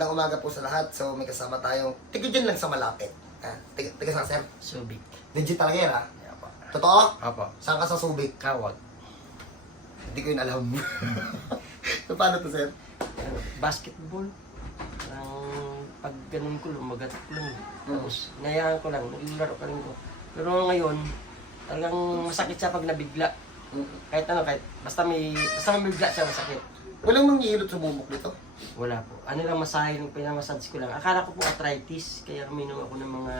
magandang umaga po sa lahat. So, may kasama tayong tiga dyan lang sa malapit. Tiga saan, sir? Subic. Legit talaga yan, ha? Apo. Totoo? Apo. Saan ka sa Subic? Kawag. Hindi ko yun alam. So, paano to, sir? Basketball. Pag ganun ko, lumagat ko lang. Tapos, nayaan ko lang, naglaro ka rin ko. Pero ngayon, talagang masakit siya pag nabigla. Kahit ano, basta may bigla siya masakit. Walang manghihilot sa bubok dito. Wala po. Ano lang masahe yung pinamassage ko lang. Akala ko po arthritis, kaya uminom ako ng mga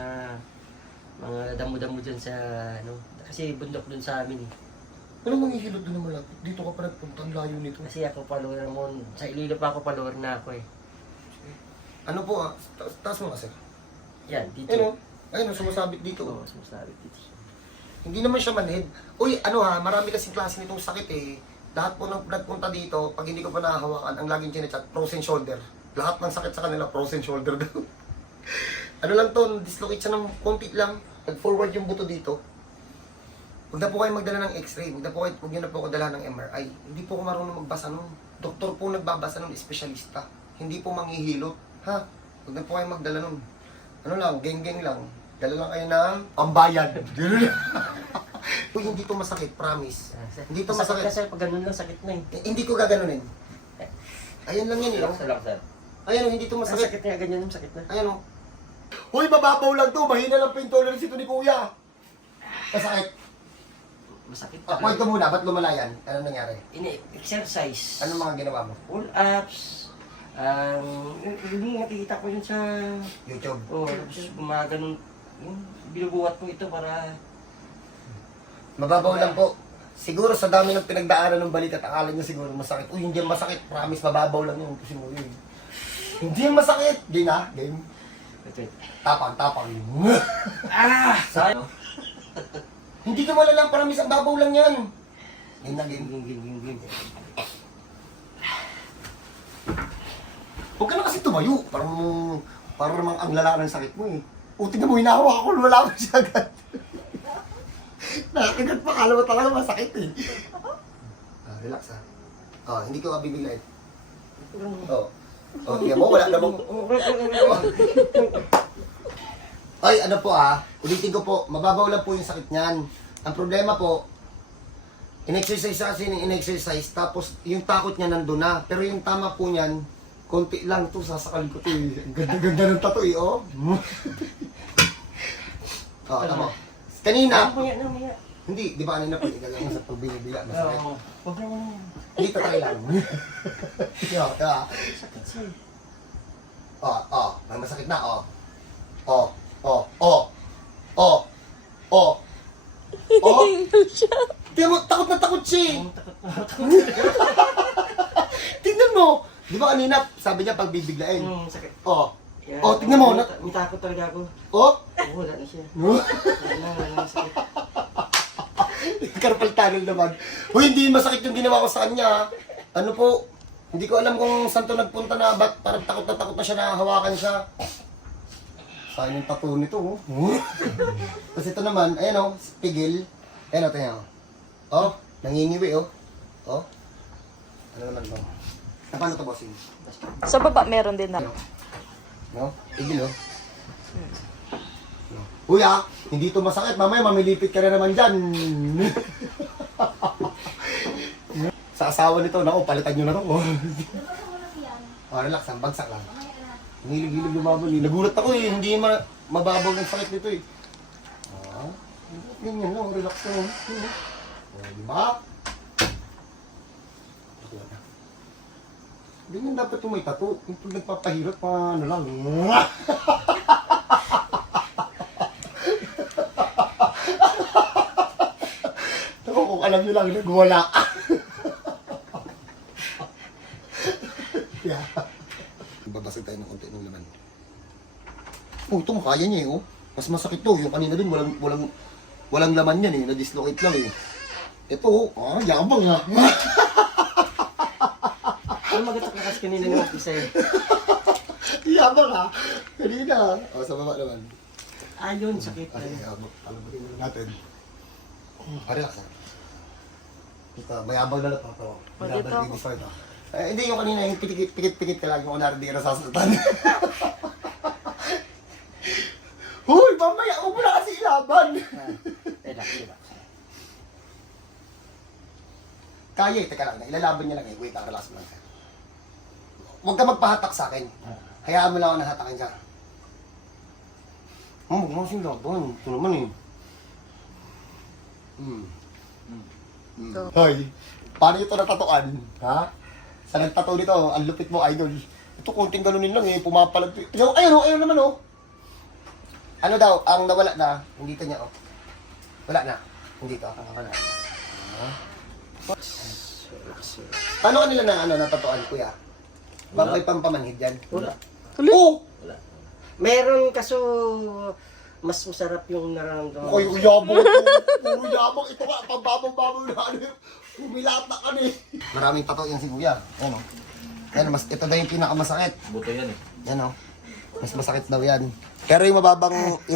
damo-damo dyan sa, ano, kasi bundok dun sa amin eh. Walang manghihilot doon na malapit. Dito ka pa nagpunta. Ang layo nito. Kasi ako follower mo, sa Iloilo pa ako follower na ako eh. Ano po, ha? Taas mo ka, sir. Yan, dito. Ayun, sumasabit dito. Oo, sumasabit dito. Hindi naman siya manhid. Uy, ano ha, marami kasing klase nitong sakit eh. Lahat po nagpunta dito, pag hindi ko pa nahahawakan, ang laging chinachat, frozen shoulder. Lahat ng sakit sa kanila, frozen shoulder daw. Ano lang to, dislocate siya ng konti lang. Nag-forward yung buto dito. Huwag na po kayo magdala ng x-ray. Huwag nyo na po ako dala ng MRI. Hindi po ako marunong magbasa nun. Doktor po nagbabasa nun, espesyalista. Hindi po manghihilot. Ha? Huwag na po kayo magdala nun. Ano lang, geng-geng lang. Dala lang kayo ng pambayad. Uy, hindi to masakit, promise. Hindi to masakit. Kasi pag ganun lang, sakit na eh. Hindi ko gaganunin. Ayan lang yan, Relax na lang, sir. Ayan, hindi to masakit. Sakit na, ganyan yung sakit na. Ayan o. Uy, mababaw lang to. Mahina lang po yung tolerance ito ni Kuya. Masakit. Masakit Kwento muna, ba't lumala yan? Ano nangyari? Exercise. Anong mga ginawa mo? Pull-ups. Yung nakikita ko yun sa... YouTube. Tapos gumaganon. Yung binubuhat ko ito para... Mababaw lang po. Siguro sa dami ng pinagdaanan ng balikat, akala niya siguro masakit. Uy, hindi yan masakit. Promise, mababaw lang yun. Kasi mo yun. Hindi yan masakit. Game na, game. Wait. Tapang. Sayo. Hindi ka malalang, promise, ang babaw lang yan. Game na, game. Ging. Huwag ka na kasi tumayo. Parang namang ang lala ng sakit mo eh. Tingnan mo, hinahawa ako, wala ko siya agad. Nakakigat pa, kala mo talaga masakit eh. Relax ha. Hindi ko kabibiglayin. Tingnan mo, wala namang... Ay, ano po ulitin ko po, mababaw lang po yung sakit niyan. Ang problema po, in-exercise kasi in-exercise, tapos yung takot niya nandun na. Pero yung tama po niyan, konti lang ito, sasakalin ko ito eh. Ang ganda-ganda ng tattoo eh, oh. Tama. Kanina, Mamaya. hindi, di ba kanina po, igalang sa pagbinibila, masakit. Huwag naman yan. Dito tayo lang. Sakit siya eh. May masakit na, Tingnan mo, takot na takot siya eh. Takot. Tingnan mo. Di ba kanina, sabi niya pagbibiglain. Sakit. Tingnan mo. May takot talaga ako. Wala na siya. Wala na sakit. Carpal tunnel naman. Uy, hindi masakit yung ginawa ko sa kanya. Ano po, hindi ko alam kung saan to nagpunta na, ba't parang takot na siya na hawakan siya. Saan yung tattoo nito, Tapos ito naman, ayan pigil. Ayan tingnan mo. Nangingiwi, Ano naman to? Paano to, bossing? Sa baba meron din na. Pigil, Uy, hindi to masakit. Mamaya mamilipit ka na naman dyan. Sa asawa nito, palitan nyo na to. Relax, bagsak lang. Hilig-hilig lumaban. Nagulat ako eh, hindi mababaw ng sakit nito eh. Ganyan lang, relax lang. Diba? Ganyan dapat yung may tattoo. Yung pag nagpapahirap, ano lang. Kung alam nyo lang, nagwala. Babasag tayo ng konti ng laman. Ito makaya niya eh, Mas masakit to. Yung kanina dun, walang laman yan eh. Na-dislocate lang eh. Ito, yabang Ano magatak na kasi kanina yung office eh. Yabang Kanina. Sa baba naman. Yun, sakit. Alabatin na natin. Relax Mayabang na lang ito. Dito ako. Hindi yung kanina, yung pikit-pikit ka lang, yung kunwari di ka nasasaktan. Hoy, mamaya, huwag mo na kasi ilaban. Relax. Kaya eh, teka lang, ilalaban niya lang eh. Wait, relax mo lang. Huwag ka magpahatak sa akin. Hayaan mo lang ako nahatakin ka. Huwag mo kasing laban. Ito naman eh. Hoy, paano ito natatuan? Ha? Sa nagtato nito, ang lupit mo, idol. Ito, konting ganunin lang eh, pumapalag. Ayun naman oh. Ano daw, ang nawala na, hindi ka niya oh. Wala na, hindi to. Wala. Paano kanila na natatuan, kuya? Baka may pampamanhid yan? Wala. Oo! Meron kaso mas masarap yung nararamdaman. Uy, uyabang ito. Uyabang ito ka. Pambabang-babang na ano. Umilata ka na eh. Maraming tato yan si kuya. Yan o. Yan, ito daw yung pinakamasakit. Buto yan eh. Yan o. Mas masakit daw yan. Pero yung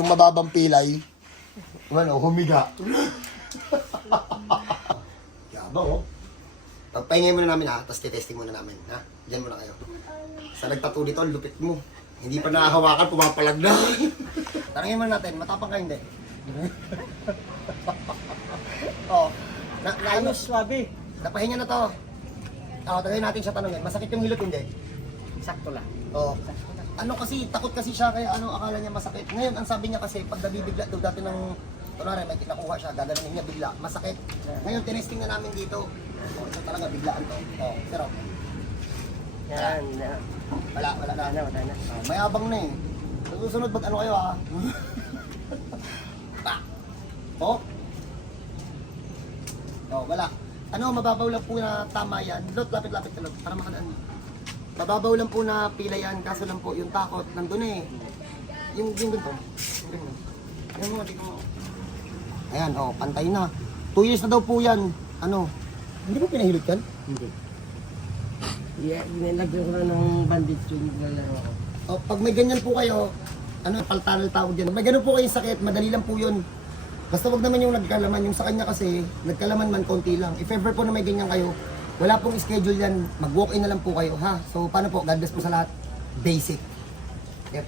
mababang pilay, ano, humiga. Yabang o. Pagpahingay muna namin ha, tapos titesting muna namin. Ha? Diyan muna kayo. Sa nagtato dito, ang lupit mo. Hindi pa nakahawakan, pumapalag na. Tanungin muna natin, matapang ka hindi? Oo. Naayos. Swabe. Napahinga na to. Oo, tagayin natin siya tanungin. Masakit yung hilot hindi? Sakto lang. Oo. Ano kasi, takot kasi siya kaya ano akala niya masakit. Ngayon, ang sabi niya kasi, pag nabibigla daw dati ng, kunwari may kinakuha siya, gaganunin niya bigla, masakit. Ngayon, tinesting na namin dito. Oh, so talaga biglaan to. Oo, pero Yan. wala na. Wala na. Mayabang na eh. Sa susunod, mag ano kayo ha? Oh? Oh, wala. Ano, mababaw lang po na tama yan. Lot, lapit-lapit na lot, para makadaan. Mababaw lang po na pila yan, kaso lang po yung takot, nandun eh. Yung ganito. Yung ganito. Ayan mo, tingnan mo. Ayan, oh, pantay na. 2 years na daw po yan. Ano? Hindi mo pinahilot yan? Hindi. Yeah, nilagyan ko na ng bandage yung naglalaro ako. O, pag may ganyan po kayo, ano, paltanal tawag dyan. Pag may ganun po kayong sakit, madali lang po yun. Basta wag naman yung nagkalaman. Yung sa kanya kasi, nagkalaman man konti lang. If ever po na may ganyan kayo, wala pong schedule yan. Mag-walk-in na lang po kayo, ha? So, paano po? God bless po sa lahat. Basic. Yep.